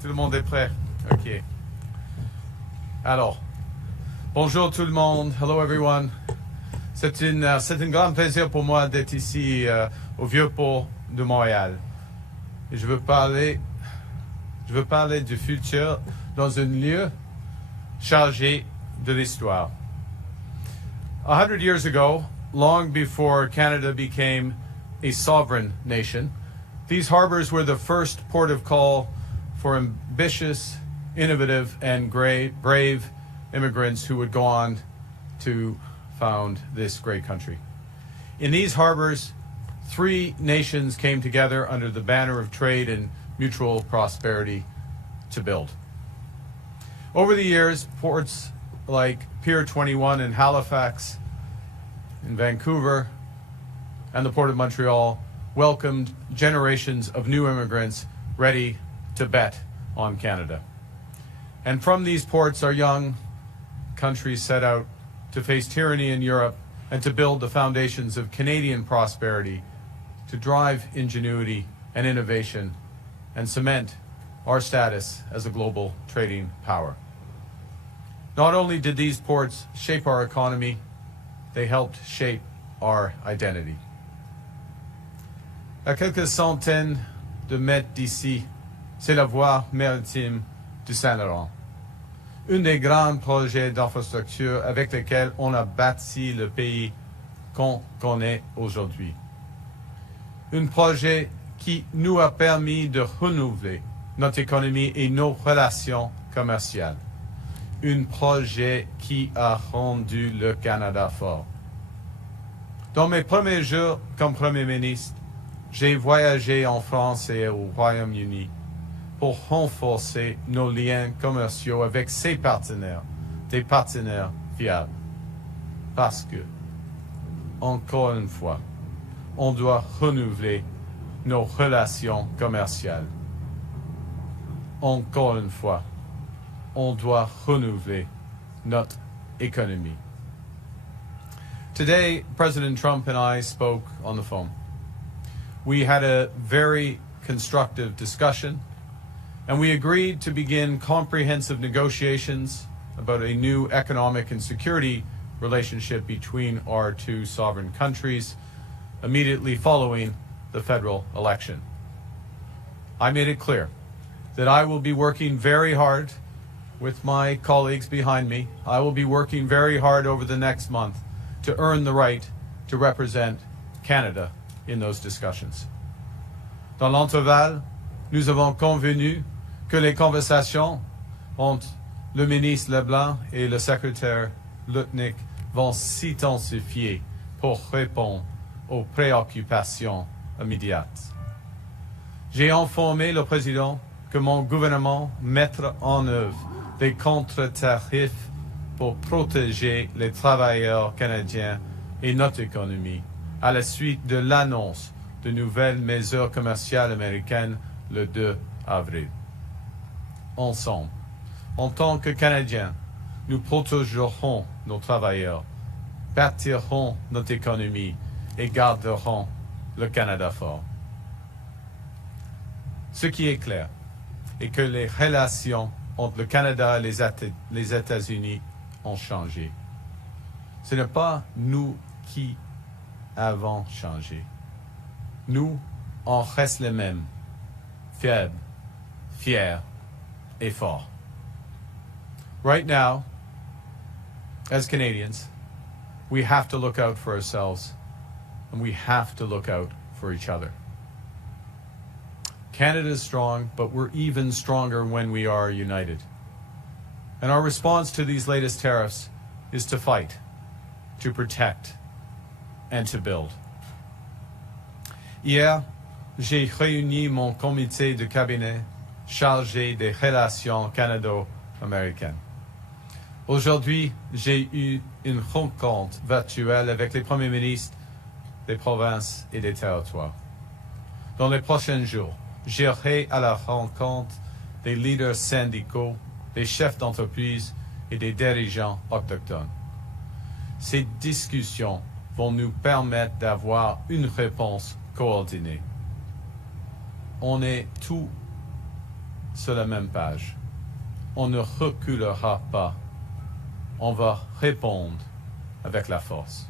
Tout le monde est prêt? OK. Alors, bonjour tout le monde. Hello everyone. C'est un grand plaisir pour moi d'être ici au Vieux-Port de Montréal. Et je veux parler du futur dans un lieu chargé de l'histoire. 100 years ago, long before Canada became a sovereign nation, these harbors were the first port of call for ambitious, innovative, and brave immigrants who would go on to found this great country. In these harbors, 3 nations came together under the banner of trade and mutual prosperity to build. Over the years, ports like Pier 21 in Halifax, in Vancouver, and the Port of Montreal welcomed generations of new immigrants ready to bet on Canada. And from these ports, our young countries set out to face tyranny in Europe and to build the foundations of Canadian prosperity, to drive ingenuity and innovation and cement our status as a global trading power. Not only did these ports shape our economy, they helped shape our identity. À quelques centaines de mètres d'ici, c'est la voie maritime du Saint-Laurent. Un des grands projets d'infrastructure avec lesquels on a bâti le pays qu'on connaît aujourd'hui. Un projet qui nous a permis de renouveler notre économie et nos relations commerciales. Un projet qui a rendu le Canada fort. Dans mes premiers jours comme Premier ministre, j'ai voyagé en France et au Royaume-Uni pour renforcer nos liens commerciaux avec ses partenaires, des partenaires fiables. Parce que, encore une fois, on doit renouveler nos relations commerciales. Encore une fois, on doit renouveler notre économie. Today, President Trump and I spoke on the phone. We had a very constructive discussion, and we agreed to begin comprehensive negotiations about a new economic and security relationship between our 2 sovereign countries immediately following the federal election. I made it clear that I will be working very hard with my colleagues behind me. I will be working very hard over the next month to earn the right to represent Canada in those discussions. Dans l'intervalle, nous avons convenu que les conversations entre le ministre Leblanc et le secrétaire Lutnick vont s'intensifier pour répondre aux préoccupations immédiates. J'ai informé le président que mon gouvernement mettra en œuvre des contre-tarifs pour protéger les travailleurs canadiens et notre économie à la suite de l'annonce de nouvelles mesures commerciales américaines le 2 avril. Ensemble, en tant que Canadiens, nous protégerons nos travailleurs, bâtirons notre économie et garderons le Canada fort. Ce qui est clair est que les relations entre le Canada et les États-Unis ont changé. Ce n'est pas nous qui avons changé. Nous, on reste les mêmes, faibles, fiers et forts. Right now, as Canadians, we have to look out for ourselves and we have to look out for each other. Canada is strong, but we're even stronger when we are united. And our response to these latest tariffs is to fight, to protect, and to build. Hier, j'ai réuni mon comité de cabinet chargé des relations canado-américaines. Aujourd'hui, j'ai eu une rencontre virtuelle avec les premiers ministres des provinces et des territoires. Dans les prochains jours, j'irai à la rencontre des leaders syndicaux, des chefs d'entreprise et des dirigeants autochtones. Ces discussions vont nous permettre d'avoir une réponse coordonnée. On est tous sur la même page. On ne reculera pas. On va répondre avec la force.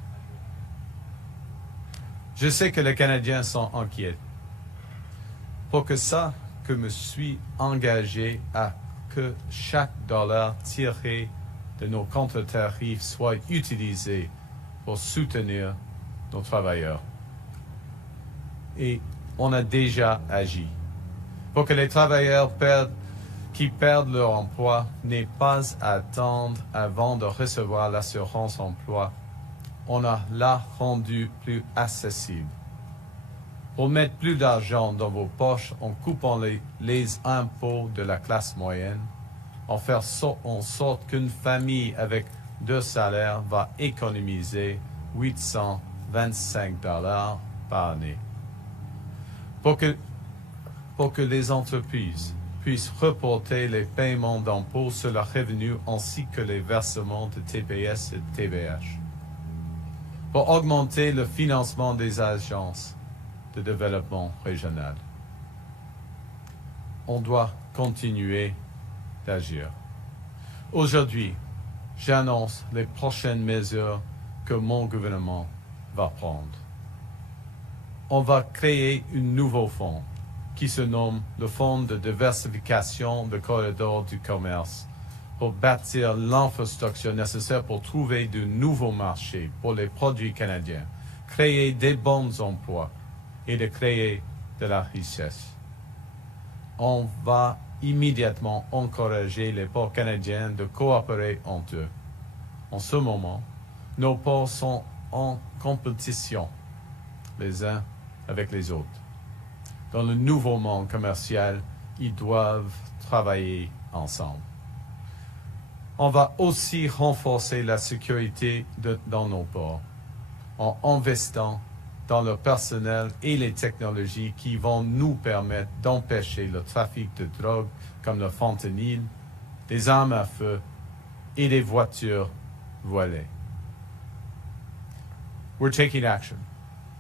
Je sais que les Canadiens sont inquiets. Pour que ça, que me suis engagé à que chaque dollar tiré de nos contre-tarifs soit utilisé pour soutenir nos travailleurs. Et on a déjà agi. Pour que les travailleurs qui perdent leur emploi n'aient pas à attendre avant de recevoir l'assurance emploi, on a là rendu plus accessible. Pour mettre plus d'argent dans vos poches en coupant les impôts de la classe moyenne, en faire en sorte qu'une famille avec 2 salaires va économiser 825 $ par année. Pour que les entreprises puissent reporter les paiements d'impôts sur leurs revenus ainsi que les versements de TPS et de TVH. Pour augmenter le financement des agences de développement régional. On doit continuer d'agir. Aujourd'hui, j'annonce les prochaines mesures que mon gouvernement va prendre. On va créer un nouveau fonds qui se nomme le Fonds de diversification de corridors du commerce pour bâtir l'infrastructure nécessaire pour trouver de nouveaux marchés pour les produits canadiens, créer des bons emplois et de créer de la richesse. On va immédiatement encourager les ports canadiens de coopérer entre eux. En ce moment, nos ports sont en compétition les uns avec les autres. Dans le nouveau monde commercial, ils doivent travailler ensemble. On va aussi renforcer la sécurité dans nos ports en investissant dans le personnel et les technologies qui vont nous permettre d'empêcher le trafic de drogue comme le fentanyl, des armes à feu et des voitures volées. We're taking action.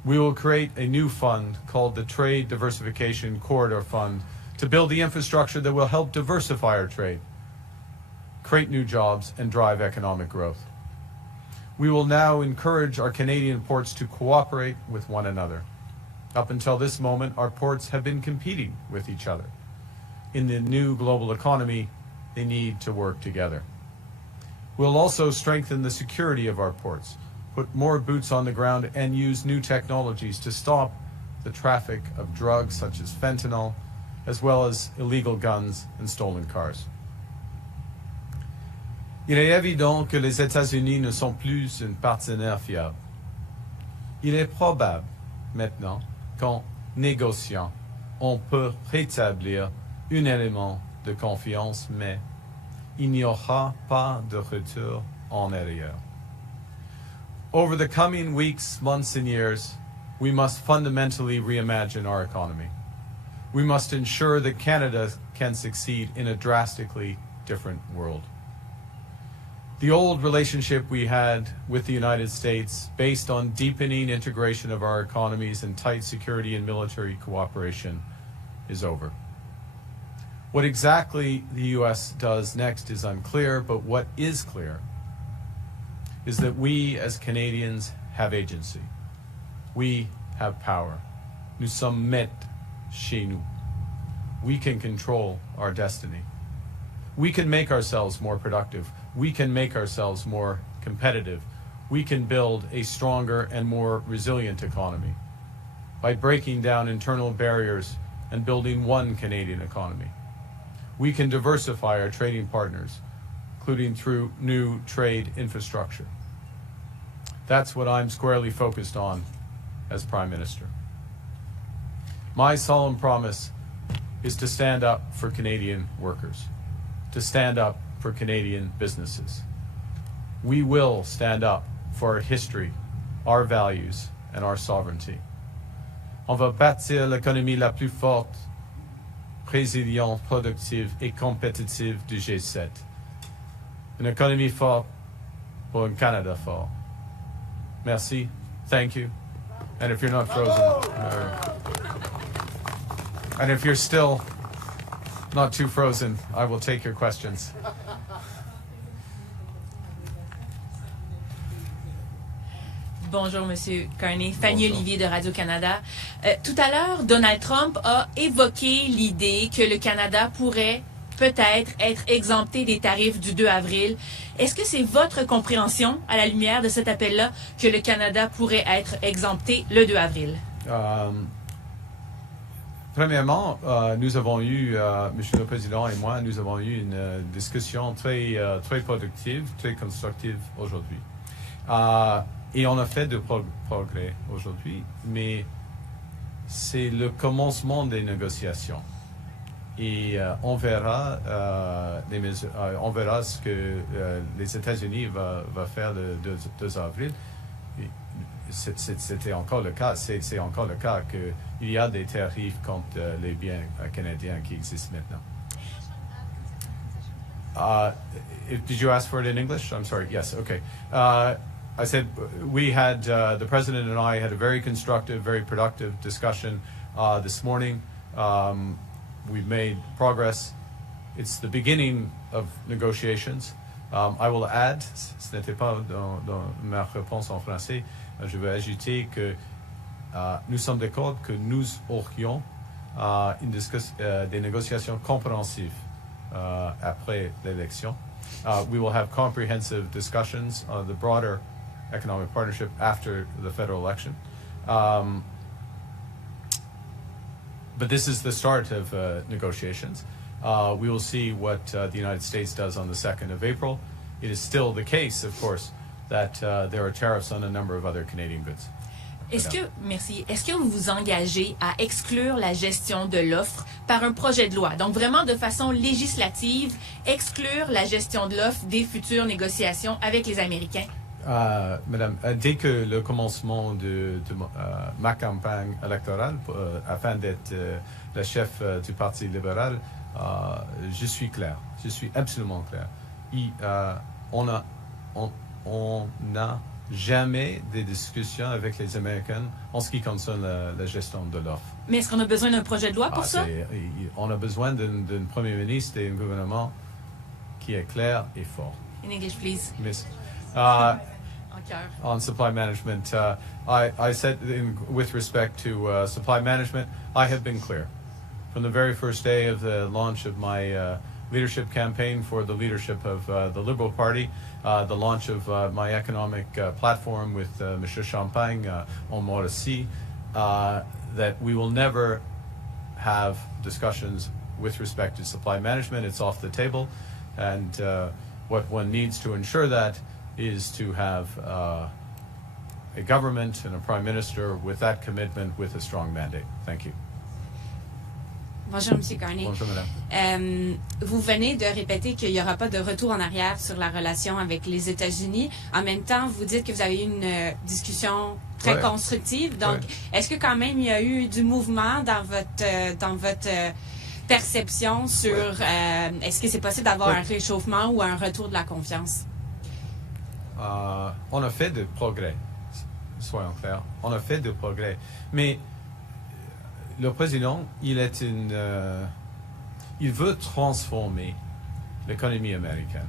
We will create a new fund called the Trade Diversification Corridor Fund to build the infrastructure that will help diversify our trade, create new jobs, and drive economic growth. We will now encourage our Canadian ports to cooperate with one another. Up until this moment, our ports have been competing with each other. In the new global economy, they need to work together. We'll also strengthen the security of our ports, put more boots on the ground, and use new technologies to stop the traffic of drugs such as fentanyl, as well as illegal guns and stolen cars. Il est évident que les États-Unis ne sont plus un partenaire fiable. Il est probable, maintenant, qu'en négociant, on peut rétablir un élément de confiance, mais il n'y aura pas de retour en arrière. Over the coming weeks, months, and years, we must fundamentally reimagine our economy. We must ensure that Canada can succeed in a drastically different world. The old relationship we had with the United States, based on deepening integration of our economies and tight security and military cooperation, is over. What exactly the U.S. does next is unclear, but what is clear is that we as Canadians have agency. We have power. Nous sommes maîtres chez nous. We can control our destiny. We can make ourselves more productive. We can make ourselves more competitive. We can build a stronger and more resilient economy by breaking down internal barriers and building one Canadian economy. We can diversify our trading partners, including through new trade infrastructure. That's what I'm squarely focused on as Prime Minister. My solemn promise is to stand up for Canadian workers, to stand up for Canadian businesses. We will stand up for our history, our values, and our sovereignty. On va bâtir l'économie la plus forte, résiliente, productive et compétitive du G7. Une économie forte pour un Canada fort. Merci. Thank you. And if you're not frozen, and if you're still not too frozen, I will take your questions. Bonjour, Monsieur Carney. Fanny Olivier de Radio-Canada. Tout à l'heure, Donald Trump a évoqué l'idée que le Canada pourrait peut-être être exempté des tarifs du 2 avril. Est-ce que c'est votre compréhension, à la lumière de cet appel-là, que le Canada pourrait être exempté le 2 avril? Premièrement, nous avons eu, Monsieur le Président et moi, nous avons eu une discussion très productive, très constructive aujourd'hui. Et on a fait de progrès aujourd'hui, mais c'est le commencement des négociations. Et on verra ce que les États-Unis va faire le 2 avril. C'était encore le cas. C'est encore le cas qu'il y a des tarifs contre les biens canadiens qui existent maintenant. Did you ask for it in English? I'm sorry. Yes. Okay. I said we had the president and I had a very constructive, very productive discussion this morning. We've made progress. It's the beginning of negotiations. I will add, ce n'était pas dans ma réponse en français, je veux ajouter que nous sommes d'accord que nous aurions des négociations compréhensives après l'élection. We will have comprehensive discussions on the broader economic partnership after the federal election. But this is the start of negotiations. We will see what the United States does on the 2nd of April. It is still the case, of course, that there are tariffs on a number of other Canadian goods. Est-ce que vous vous engagez à exclure la gestion de l'offre par un projet de loi? Donc vraiment de façon législative, exclure la gestion de l'offre des futures négociations avec les Américains? Madame, dès que le commencement de ma campagne électorale, afin d'être le chef du Parti libéral, je suis clair. Je suis absolument clair. On n'a jamais des discussions avec les Américains en ce qui concerne la gestion de l'offre. Mais est-ce qu'on a besoin d'un projet de loi pour ça? On a besoin d'un premier ministre et un gouvernement qui est clair et fort. In English, please. Miss, on supply management, I said with respect to supply management, I have been clear. From the very first day of the launch of my leadership campaign for the leadership of the Liberal Party, the launch of my economic platform with Mr. Champagne on Mauricie, that we will never have discussions with respect to supply management. It's off the table. And what one needs to ensure that is to have a government and a prime minister with that commitment, with a strong mandate. Thank you. Bonjour, M. Carney. Bonjour, Madame. Vous venez de répéter qu'il n'y aura pas de retour en arrière sur la relation avec les États-Unis. En même temps, vous dites que vous avez eu une discussion très constructive. Donc, est-ce que quand même il y a eu du mouvement dans votre perception sur est-ce que c'est possible d'avoir un réchauffement ou un retour de la confiance? On a fait de progrès, soyons clairs. On a fait de progrès. Mais le président, il veut transformer l'économie américaine.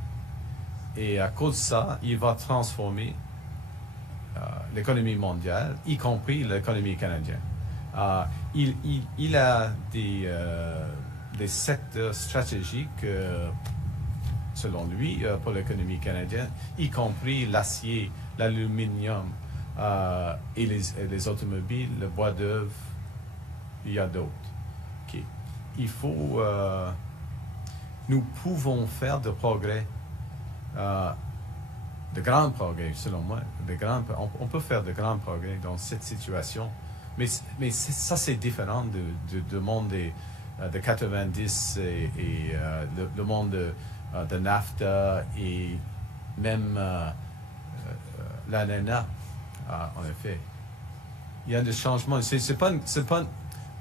Et à cause de ça, il va transformer l'économie mondiale, y compris l'économie canadienne. Il a des secteurs stratégiques, selon lui, pour l'économie canadienne, y compris l'acier, l'aluminium et les automobiles, le bois d'œuvre. Il y a d'autres. Okay. Nous pouvons faire de progrès, de grands progrès, selon moi. On peut faire de grands progrès dans cette situation, mais ça c'est différent du monde de 90 et le monde de NAFTA et même l'ANENA, en effet. Il y a des changements. C'est pas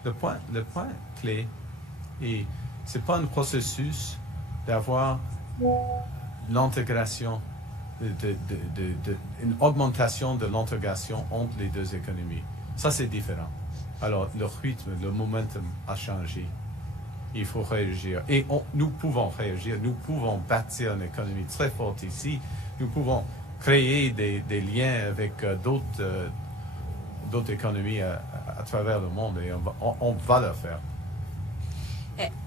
le point clé, et c'est pas un processus d'avoir l'intégration, une augmentation de l'intégration entre les deux économies. Ça, c'est différent. Alors, le rythme, le momentum a changé. il faut réagir. Et nous pouvons réagir, nous pouvons bâtir une économie très forte ici, nous pouvons créer des liens avec d'autres économies à travers le monde et on va le faire.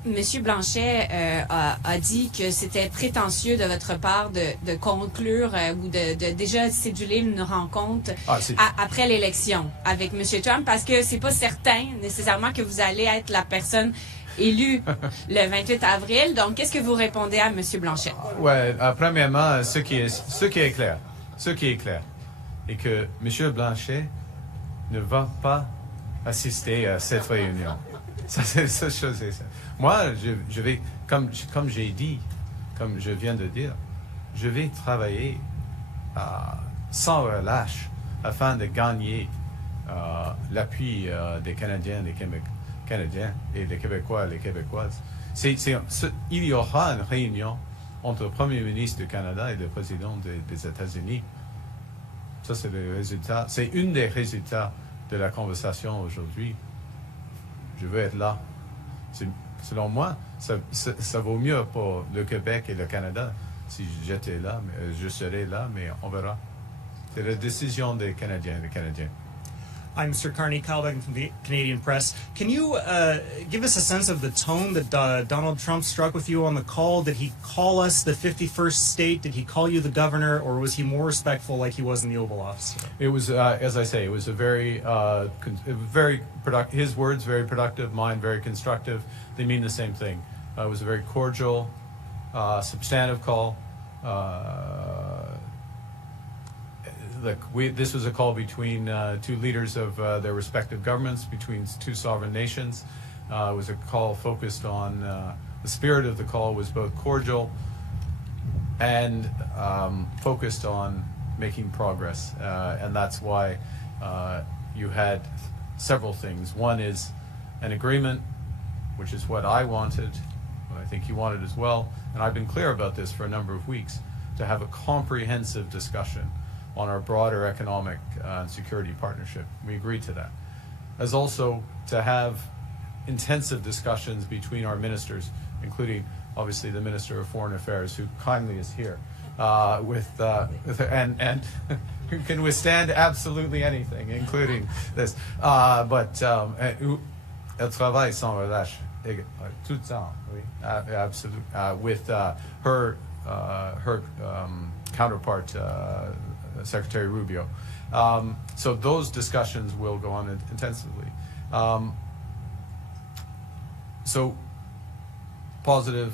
Monsieur Blanchet a dit que c'était prétentieux de votre part de conclure ou de déjà céduler une rencontre après l'élection avec Monsieur Trump parce que c'est pas certain nécessairement que vous allez être la personne élue le 28 avril. Donc, qu'est-ce que vous répondez à Monsieur Blanchet? Ouais, premièrement, ce qui est clair est que Monsieur Blanchet ne va pas assister à cette réunion. Ça, c'est la chose. Moi, je vais, comme j'ai dit, comme je viens de dire, je vais travailler sans relâche afin de gagner l'appui des Canadiens, des Canadiens et des Québécois et des Québécoises. Il y aura une réunion entre le Premier ministre du Canada et le Président des États-Unis. Ça, c'est le résultat. C'est une des résultats de la conversation aujourd'hui. Je veux être là. Selon moi, ça vaut mieux pour le Québec et le Canada. Si j'étais là, je serais là, mais on verra. C'est la décision des Canadiens et des Canadiens. Hi, Mr. Carney, Kyle Began from the Canadian Press. Can you give us a sense of the tone that Donald Trump struck with you on the call? Did he call us the 51st state? Did he call you the governor? Or was he more respectful like he was in the Oval Office? It was, as I say, it was a very productive, his words very productive, mine very constructive. They mean the same thing. It was a very cordial, substantive call. This was a call between two leaders of their respective governments, between two sovereign nations. It was a call focused on, the spirit of the call was both cordial and focused on making progress. And that's why you had several things. One is an agreement, which is what I wanted, what I think you wanted as well. And I've been clear about this for a number of weeks, to have a comprehensive discussion on our broader economic and security partnership. We agreed to that. As also to have intensive discussions between our ministers, including obviously the Minister of Foreign Affairs, who kindly is here, and who can withstand absolutely anything, including this. Elle travaille sans relâche, tout le temps, oui, absolutely, with her counterpart, Secretary Rubio. So those discussions will go on intensively. So positive,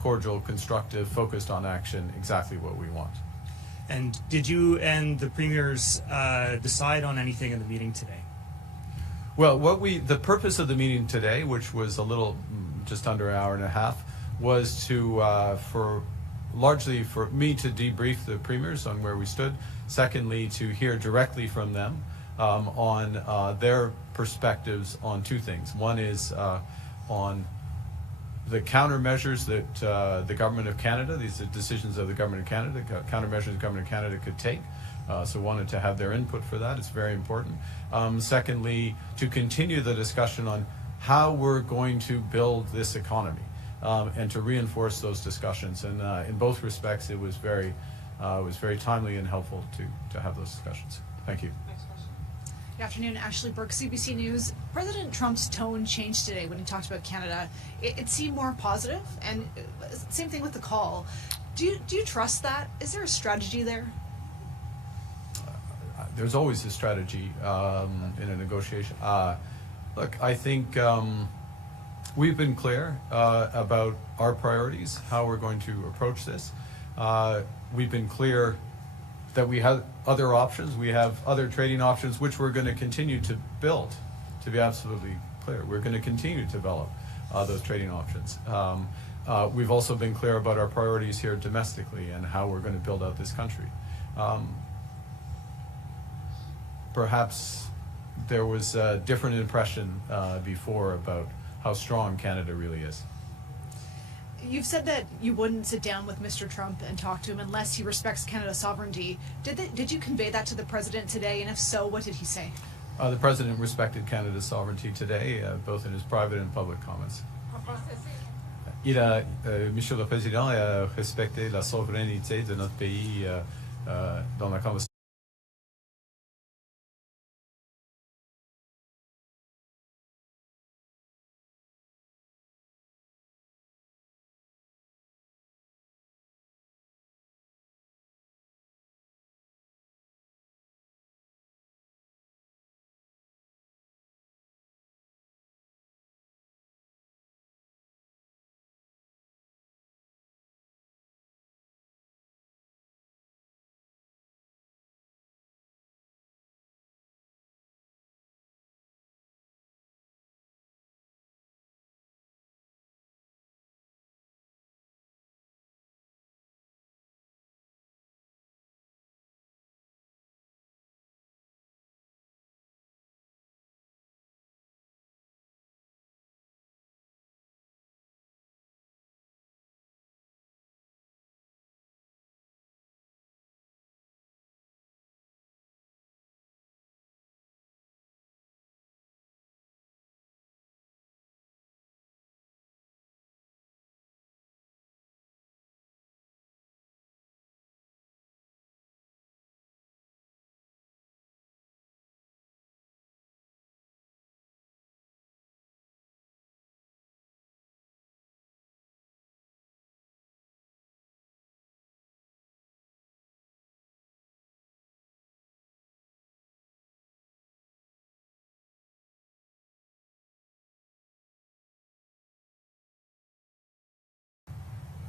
cordial, constructive, focused on action, exactly what we want. And did you and the premiers decide on anything in the meeting today? Well, the purpose of the meeting today, which was just under an hour and a half, was to largely for me to debrief the premiers on where we stood. Secondly, to hear directly from them on their perspectives on two things. One is on the countermeasures that the Government of Canada, these are decisions of the Government of Canada, countermeasures the Government of Canada could take. So wanted to have their input for that. It's very important. Secondly, to continue the discussion on how we're going to build this economy. And to reinforce those discussions, and in both respects, it was very timely and helpful to have those discussions. Thank you. Next question. Good afternoon, Ashley Burke, CBC News. President Trump's tone changed today when he talked about Canada. It seemed more positive, and same thing with the call. Do you trust that? Is there a strategy there? There's always a strategy in a negotiation. Look, I think. We've been clear about our priorities, how we're going to approach this. We've been clear that we have other options. We have other trading options, which we're going to continue to build, to be absolutely clear. We're going to continue to develop those trading options. We've also been clear about our priorities here domestically and how we're going to build out this country. Perhaps there was a different impression before about how strong Canada really is. You've said that you wouldn't sit down with Mr. Trump and talk to him unless he respects Canada's sovereignty. Did you convey that to the president today? And if so, what did he say? The president respected Canada's sovereignty today, both in his private and public comments. Monsieur le Président a respecté la souveraineté de notre pays dans la conversation.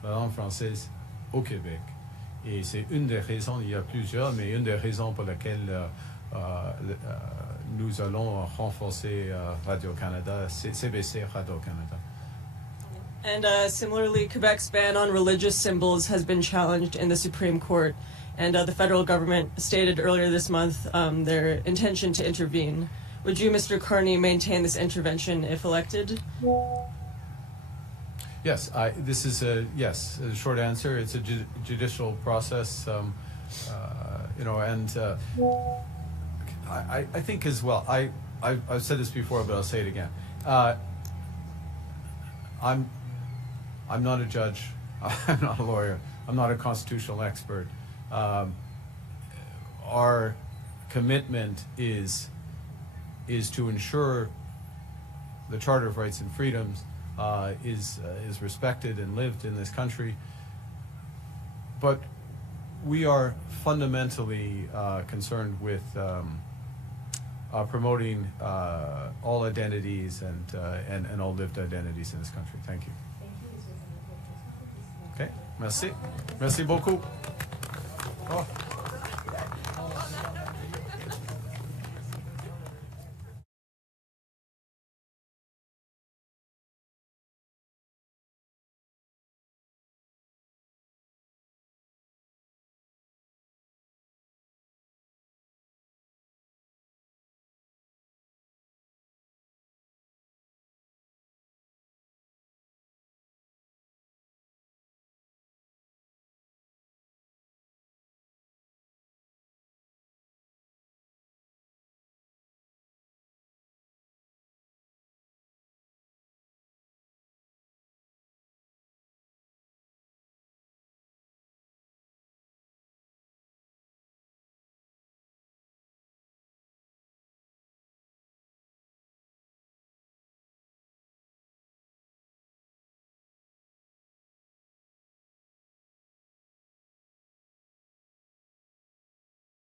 La langue française au Québec. Et c'est une des raisons, il y a plusieurs, mais une des raisons pour lesquelles nous allons renforcer Radio-Canada, CBC Radio-Canada. And similarly, Quebec's ban on religious symbols has been challenged in the Supreme Court. And the federal government stated earlier this month their intention to intervene. Would you, Mr. Carney, maintain this intervention if elected? Yes, this is a short answer. It's a judicial process, and I think as well. I've said this before, but I'll say it again. I'm not a judge. I'm not a lawyer. I'm not a constitutional expert. Our commitment is to ensure the Charter of Rights and Freedoms is respected and lived in this country. But we are fundamentally concerned with promoting all identities and all lived identities in this country. Thank you. Okay, merci. Merci beaucoup. Oh.